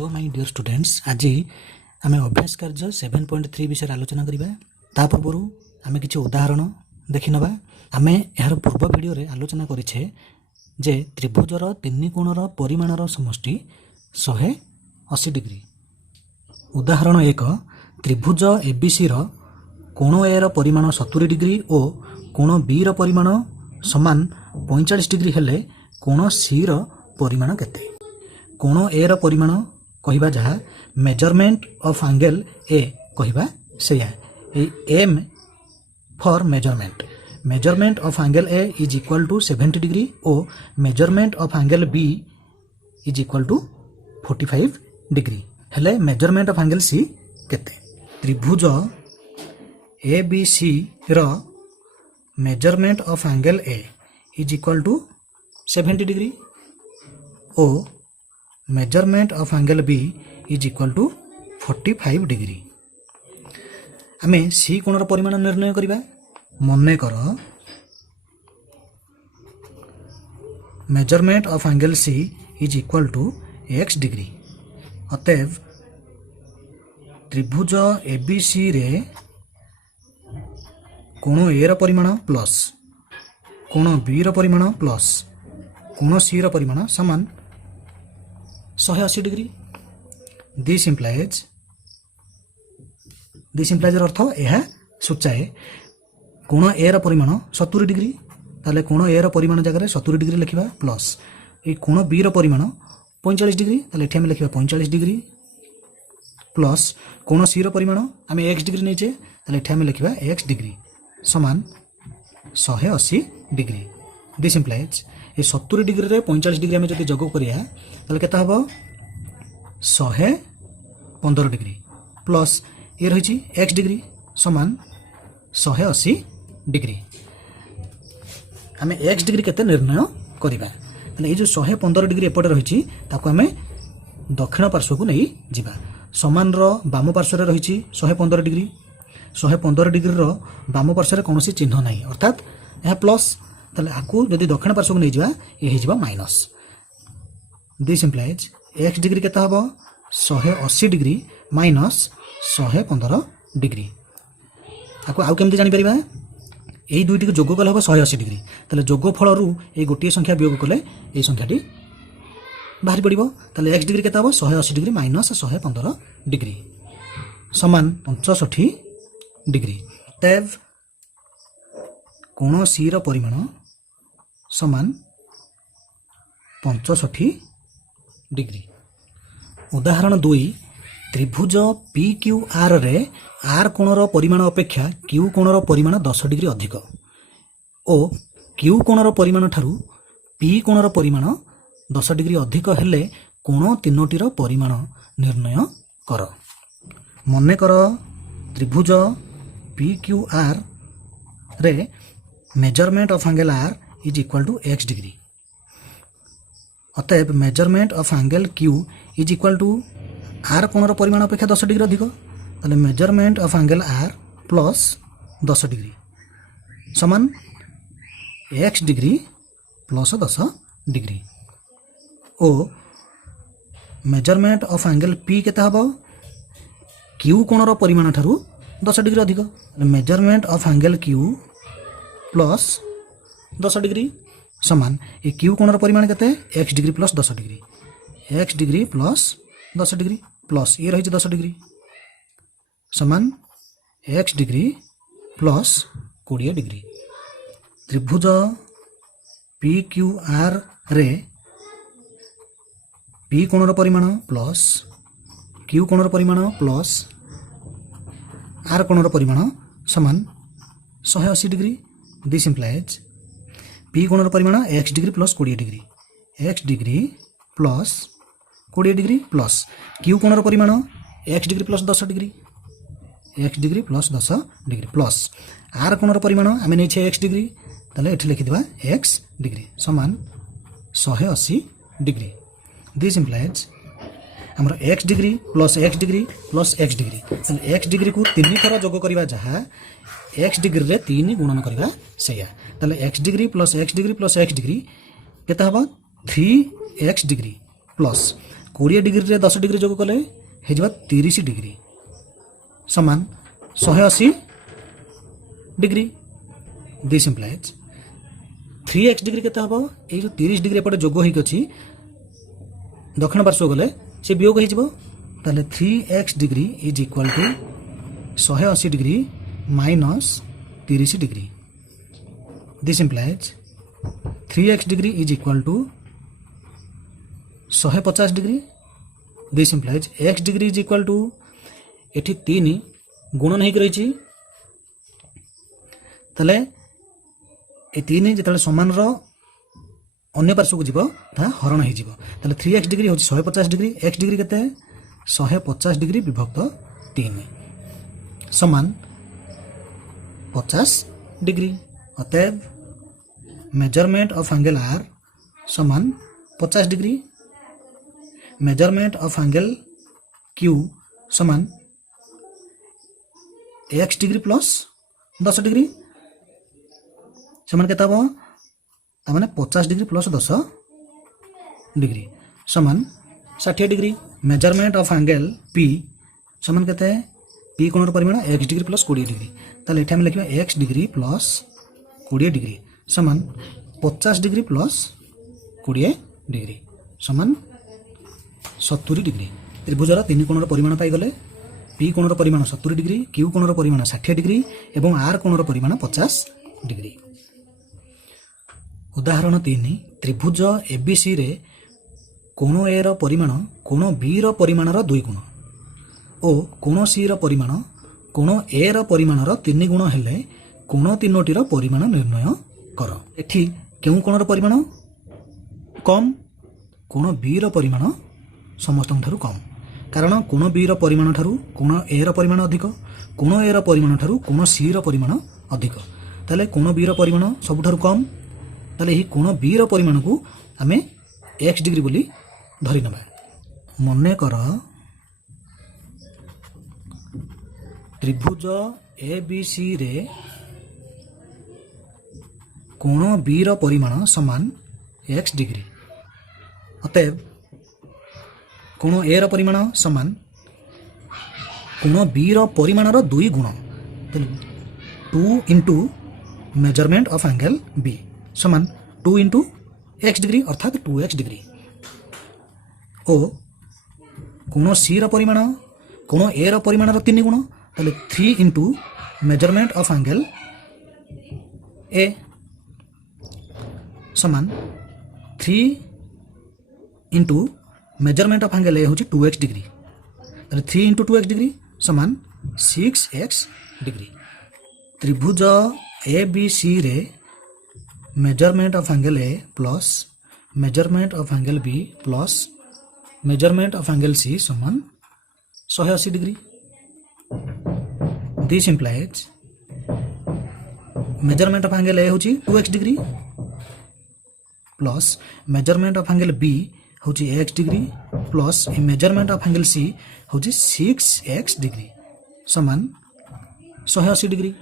Hello my dear students आज आम अभ्यास कार्य 7.3 विषय आलोचना करवा ता पूर्व आम किसी उदाहरण देखी नवा आम यार पूर्व वीडियो रे आलोचना करिछे जे त्रिभुजर तीन कोणर परिमाणर समष्टि 180 डिग्री। उदाहरण एक त्रिभुज एबीसी रो कोण ए रो परिमाण 70 डिग्री और कोण बी रो परिमाण समान 45 डिग्री हेले कोण सी रो परिमाण केते। कोण ए रो परिमाण कहिबा जहा मेजरमेंट ऑफ एंगल ए कहिबा सेया M for measurement of angle A is equal to 70 degree और measurement of angle B is equal to 45 degree हेले मेजरमेंट ऑफ एंगल सी केते। त्रिभुज ए बी सी रो measurement of angle A is equal to 70 degree और measurement of angle B is equal to 45 degree. आमे C कोणर परिमाण निर्णय करिबा। मने कर measurement of angle C is equal to x degree. अतएव त्रिभुज एबीसी रे कोण ए रो परिमाण प्लस कोण बी रो परिमाण प्लस कोण सी रो परिमाण समान 180 डिग्री। दिस इम्प्लाइज अर्थ यह सूचाए कोण ए रो परिमाण 70 डिग्री ताले कोण ए रो परिमाण जगह 70 डिग्री लिखिबा प्लस ए कोण बी रो परिमाण 45 डिग्री ताले एठी हम लिखिबा 45 डिग्री प्लस कोण सी रो परिमाण आम x डिग्री नेचे ताले एठी हम लिखिबा x डिग्री समान 180 degree. This implies A 70 degree रे 45 डिग्री आम जब जोग करिया ताले केता हबो 115 डिग्री प्लस ये रही x डिग्री समान 180 डिग्री। आम x डिग्री केते निर्णय करिबा ताले ए जो 115 डिग्री एपटे रही ताको आम दक्षिण पार्श्व को नहीं जिबा। समान रो बाम पार्श्व रे रही 115 डिग्री 115 डिग्री रो बाम पार्श्व रे कोनोसी चिन्ह नहीं अर्थात यह प्लस ताले आकु जदि दक्षिण पार्श्व को नहीं जिबा ये हिजबा minus. This implies x degree केता हबो 180 डिग्री माइनस 115 डिग्री। आकु आउ केमते जानि परिबा एई दुईटी को जोग कले हबो 180 डिग्री ताले जोगफल रु ए गोटिए संख्या वियोग कले ए संख्याटी बाहरी पड़िबो ताले x डिग्री केता हबो 180 डिग्री माइनस 115 डिग्री समान 65 डिग्री। तब कोण सी रो परिमाण समान 65 डिग्री। उदाहरण 2 त्रिभुज पी क्यू आर रे आर कोणर परिमाण अपेक्षा क्यू कोणर परिमाण 10 डिग्री अधिक और क्यू कोणर परिमाण ठारू पी कोणर परिमाण 10 डिग्री अधिक हेले कोण तीनोटीर परिमाण निर्णय कर। मने कर त्रिभुज पी क्यू आर रे measurement of angle R is equal to x degree. अतएव measurement of angle Q is equal to R कोणर परिमाण अपेक्षा 10 डिग्री अधिक ताले measurement of angle R plus 10 degree समान x डिग्री प्लस 10 डिग्री और measurement of angle p केता हबो क्यू कोणर परिमाण ठारू 10 डिग्री अधिक measurement of angle Q plus 10 degree समान ए क्यू कोणर परिमाण केते x degree plus 10 degree x degree plus 10 degree plus ये रही 10 डिग्री समान x डिग्री प्लस 20 डिग्री। त्रिभुज पी क्यू आर रे p कोणर परिमाण प्लस q कोणर परिमाण प्लस r कोणर परिमाण समान 180 डिग्री। दिस इम्प्लाइज p कोणर परिमाण x degree plus 20 degree x degree plus 20 degree plus q कोणर परिमाण x degree plus 10 degree x degree plus 10 degree plus r कोणर परिमाण आमे नै छे x डिग्री ताले एठी लिखि दिबा x डिग्री समान 180 डिग्री। दिस इम्प्लाइज हमर x degree plus x degree plus x degree ताले x डिग्री को 3 थरा जोग करिवा जहा x डिग्री रे 3 गुणन करिवा सेया ताले x degree plus x degree plus x degree केता हबा 3x degree plus 20 degree 10 degree जोग कले हो 30 डिग्री समान 180 degree. This implies 3x degree केते हबो ए जो 30 डिग्री एपटे जोग होई अछि दक्षिण पार्श्व गले से वियोग हो जिवो ताले 3x degree is equal to 180 degree minus 30 degree. This implies 3x degree is equal to 150 degree. This implies x degree is equal to एठी 3 गुणन होई रही ताले ए 3 जेतले समान रो अन्य पार्श्व को जीवो ता हरण हो जीवो ताले 3x डिग्री होची 150 डिग्री x डिग्री केते 150 डिग्री विभक्त 3 समान 50 डिग्री। अतएव मेजरमेंट ऑफ एंगल आर समान 50 degree. Measurement of angle Q समान x डिग्री प्लस 10 डिग्री समान केता हो तामाने 50 डिग्री प्लस 10 डिग्री समान 60 degree. Measurement of angle P समान केते पी कोणर परिमाण x डिग्री प्लस 20 डिग्री ताले एठा हम लिखिबा x डिग्री प्लस 20 डिग्री समान 50 डिग्री प्लस 20 डिग्री समान 70 डिग्री। त्रिभुजर तीन कोणर परिमाण पाई गले पी कोणर परिमाण 70 डिग्री क्यू कोणर परिमाण 60 डिग्री एवं आर कोणर परिमाण 50 डिग्री। उदाहरण 3 त्रिभुज एबीसी रे कोण ए रो परिमाण कोण बी रो परिमाण रो 2 गुण ओ कोण सी रो परिमाण कोण ए रो परिमाण रो 3 गुण हेले कोण तीनोटी रो परिमाण निर्णय कर। एठी केउ कोणर परिमाण कम कोण बी रो परिमाण समस्त ठारू कम कारण कोण बी रो परिमाण ठारू कोण ए रो परिमाण अधिक कोण ए रो परिमाण ठारू कोण सी रो परिमाण अधिक ताले कोण बी रो परिमाण सब ठारू कम ताले ही कोण बी रो परिमाण को आमे x डिग्री बोली धरि नबा। मने कर त्रिभुज एबीसी रे कोण बी रो परिमाण समान x डिग्री अतएव कोण ए रो परिमाण समान कोण बी रो परिमाण रो 2 गुण 2 into measurement of angle B समान 2 इंटू x डिग्री अर्थात 2x डिग्री ओ कोण सी रो परिमाण कोण ए रो परिमाण रो 3 गुण ताले 3 इंटू मेजरमेंट ऑफ एंगल ए समान 3 into measurement of angle A होची 2x डिग्री ताले 3 इंटू 2x डिग्री समान 6x डिग्री। त्रिभुज एबीसी रे measurement of angle A plus measurement of angle B plus measurement of angle C समान 180 degree. This implies measurement of angle A होची 2x degree plus measurement of angle B होची x degree plus measurement of angle C होची 6x degree समान 180 degree.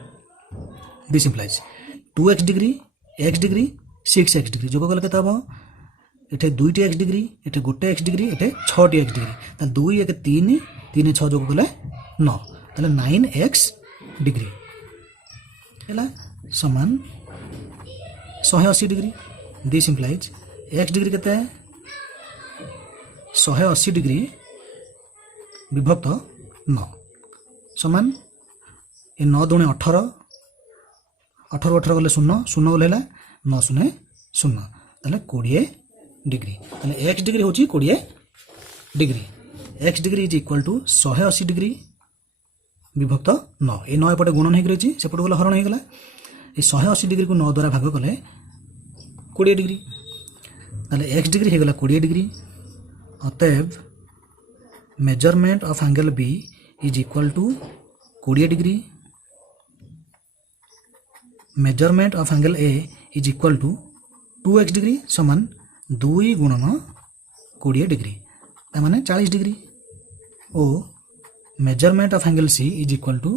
This implies 2x degree x degree 6x degree जोग कले केता हो एठे 2टी x degree एठे गोटे x degree एठे 6टी x degree ताले 2 1 3 3 6 जोग कले 9 ताले 9x डिग्री हैला समान 180 degree. This implies x degree केते 180 डिग्री विभक्त 9 समान ए 9 दूने 18 18 18 गले 0 0 गले 9 0 0 ताले 20 डिग्री ताले x डिग्री होची 20 degree x degree is equal to 180 degree विभक्त 9 ए 9 एपटे गुणन हे रही सेपटे गले हरण हे गला ए 180 डिग्री को 9 द्वारा भाग कले 20 डिग्री ताले x डिग्री हे गला 20 डिग्री अतएव measurement of angle B is equal to 20 degree measurement of angle A is equal to 2x degree समान 2 गुणन 20 डिग्री तामाने 40 डिग्री ओ measurement of angle C is equal to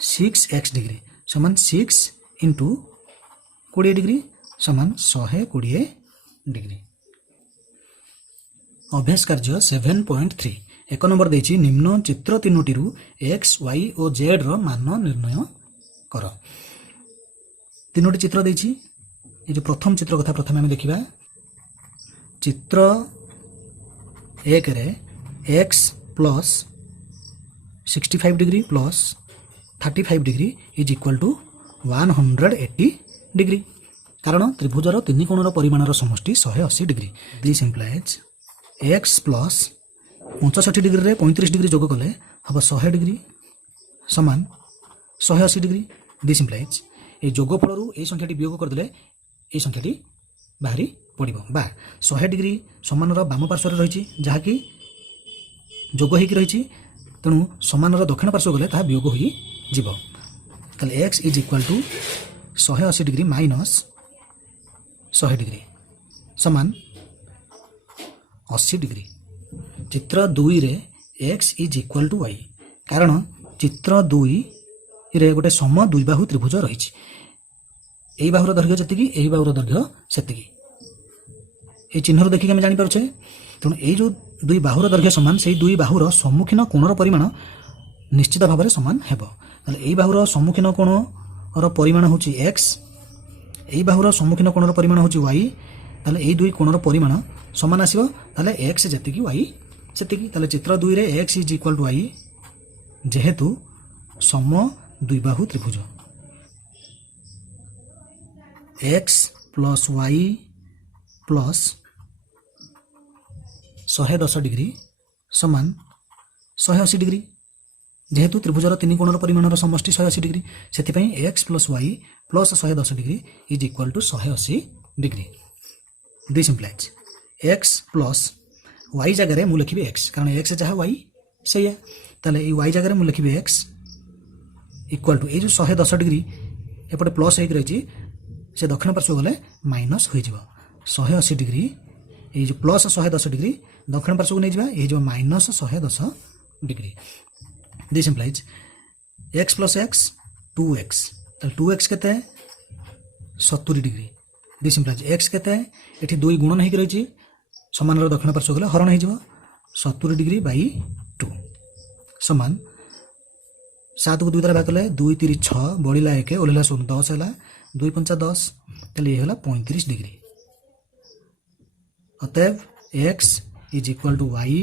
6x degree समान 6 into 20 degree समान 120 degree. अभ्यास कार्य 7.3 एक number देछि निम्न चित्र तीनोटी एक्स वाई और जेड रो मान निर्णय कर। तीनोटी चित्र देछि ये जो प्रथम चित्र कथा प्रथम आम देखा चित्र एक रे x plus 65 degree plus 35 degree is equal to 180 degree कारण त्रिभुजर तीन कोणर परिमाणर समष्टि 180 degree. This implies x plus 65 degree रे 35 डिग्री जोग कले हम 100 डिग्री समान 180 डिग्री। दिस इम्प्लाइज ये जोगफल ये संख्याटी वियोग करदे ये संख्याटी बाहरी पड़ो बा 100 डिग्री समान बाम पार्श्वर रही जहाँकि जोग होगी रही तेणु समान दक्षिण पार्श्व गले ताहा वियोग हो ताले x is equal to 180 degree minus 100 degree समान 80 डिग्री। चित्र 2 रे x is equal to y कारण चित्र 2 रे गोटे सम द्विबाहु त्रिभुज रही यही बाहुर दैर्घ्य जी यही बाहुर दैर्घ्य से ये चिन्ह देखिक आम जापे तेणु ये जो दुई बाहुर दैर्घ्य सामान से दुई बाहुर सम्मुखीन कोणर परिमाण निश्चित भाव में सामान हेब। यही बाहुर सम्मुखीन कोणर परिमाण हूँ एक्स यही बाहुर सम्मुखीन कोणर परिमाण हूँ वाई ताले यही दुई कोणर परिमाण सामान आसो ताले एक्स जी वाई से चित्र 2 रे x is equal to y जेहेतु सम द्विबाहु त्रिभुज x plus y plus 110 degree समान 180 डिग्री जेहेतु त्रिभुजर तीन कोणर परिमाणर समष्टि 180 डिग्री से x plus y plus 110 degree is equal to 180 degree. This implies x plus y जगह मुझे लिखी एक्स कारण एक्स जहाँ वाई से ताले वाई जगह मुझे लिखी एक्स इक्वाल टू ये जो 110 डिग्री एपटे प्लस हो रही से दक्षिण पार्श्व गले माइनस हो 180 डिग्री ये जो प्लस 110 डिग्री दक्षिण पार्श्व को नहीं जावा ये जो minus 110 degree. This implies x plus x 2x 2x के 70 डिग्री। दिस इम्प्लाइज एक्स के ये दुई गुणन हो रही समान दक्षिण पार्श्व गले हरण हो 70 डिग्री बाई 2 समान 7 को 2 द्वारा भाग कले 2 3 6 बढ़ला 1 ओल्ला 0 10 है 2 5 10 ये है 35 डिग्री। अतएव x is equal to y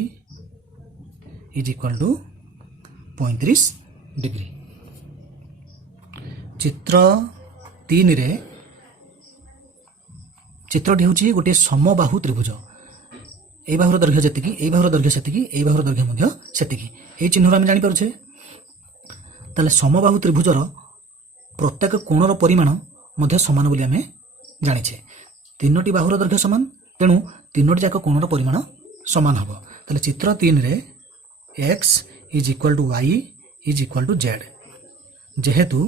is equal to 35 degree. चित्र 3 रे चित्रटी हूँ गोटे समबाहु त्रिभुज यही बाहुर दैर्घ्य जी यही बाहुर दैर्घ्य से यही बाहुर दैर्घ्य से चिन्ह आम जापे ताले समबाहु त्रिभुजर प्रत्येक कोणर परिमाण सामान बोली आम जाने तीनोटी बाहुर दैर्घ्य सामान तेणु तीनोटी जाक कोणर परिमाण सामान हम ताले चित्र 3 रे x is equal to y is equal to z जेहेतु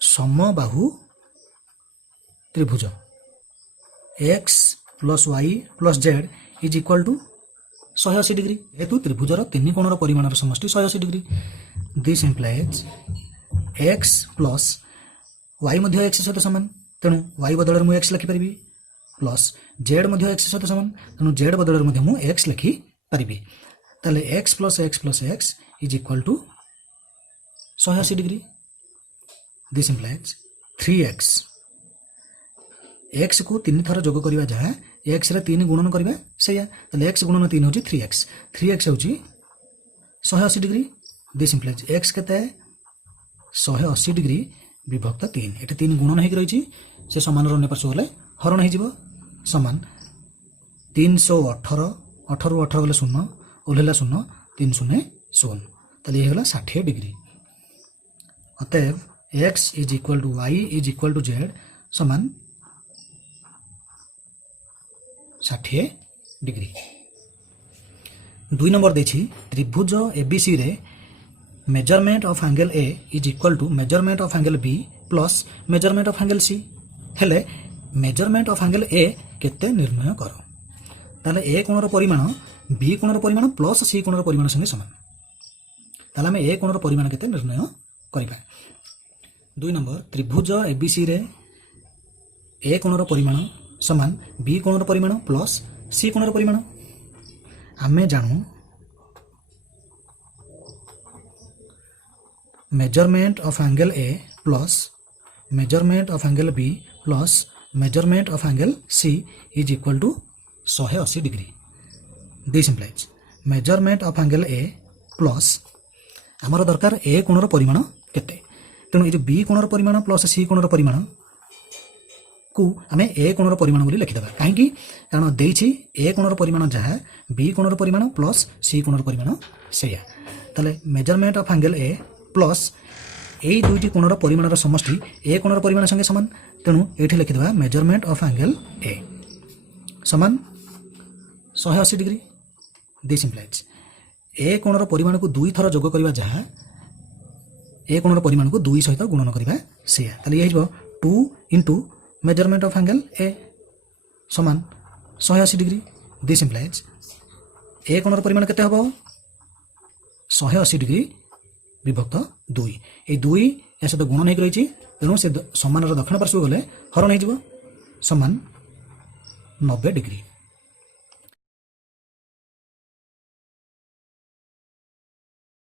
समबाहु त्रिभुज x plus y plus z is equal to 180 degree जेहेतु त्रिभुजर तीन कोणर परिमाणर समष्टि 180 degree. This implies x plus y मध्य एक्स सहित सामान तेणु वाई बदल में एक्स लिखिपारि प्लस जेड मध्य एक्स सहित सामान तेणु जेड बदल में एक्स लिखिपारि ताले x plus x is equal to 180 degree. This implies 3x x को 3 थर जोग करवा जहाँ एक्स रे 3 गुणन करवा से एक्स गुणन 3 हूँ 3x 3x हूँ 180 डिग्री। दिस इम्प्लाइज एक्स के 180 डिग्री विभक्त 3 ये 3 गुणन हो रही से सामान अन्य पार्श्व गले हरण हो सामान 318 18 रु 18 गले 0 ओल्ला 0 3 0 0 ताले ये 60 डिग्री। अतएव x is equal to y is equal to z सामान 60 डिग्री। 2 नंबर देखी त्रिभुज एबीसी रे measurement of angle A is equal to measurement of angle B plus measurement of angle C हेले मेजरमेंट ऑफ एंगल ए केते निर्णय कर ताले ए कोणर परिमाण बी कोणर परिमाण प्लस सी कोणर परिमाण संगे समान ताले हमें ए कोणर परिमाण केते निर्णय करिबा। 2 नंबर त्रिभुज एबीसी रे ए कोणर परिमाण समान बी कोणर परिमाण प्लस सी कोणर परिमाण आमे जानू measurement of angle A plus measurement of angle B plus measurement of angle C is equal to 180 degree. This implies measurement of angle A plus आमर दरकार ए कोणर परिमाण केते, तेणु ये बी कोणर परिमाण प्लस सी कोणर परिमाण को आम ए कोणर परिमाण बोली लिखिदेवा। कहीं कारण देछि ए कोणर परिमाण जहाँ बी कोणर परिमाण प्लस सी कोणर परिमाण सेया, ताले measurement of angle A plus यही दुईटी कोणर परिमाणर समष्टि ए कोणर परिमाण संगे समान, तेणु ये लिखिदेवा मेजरमेंट ऑफ एंगल ए समान 180 डिग्री। दिस इम्प्लाइज ए कोणर परिमाण को दुई थर जोग करवा जहाँ ए कोणर परिमाण को दुई सहित गुणन करवा सेया, ताले ये 2 इंटू मेजरमेंट ऑफ एंगल ए समान 180 डिग्री। दिस इम्प्लाइज ए कोणर परिमाण केते हबो 180 डिग्री विभक्त 2 ये 2 या सहित गुणन होकर रही, तेणु से समान दक्षिण पार्श्व गले हरण हो समान 90 डिग्री।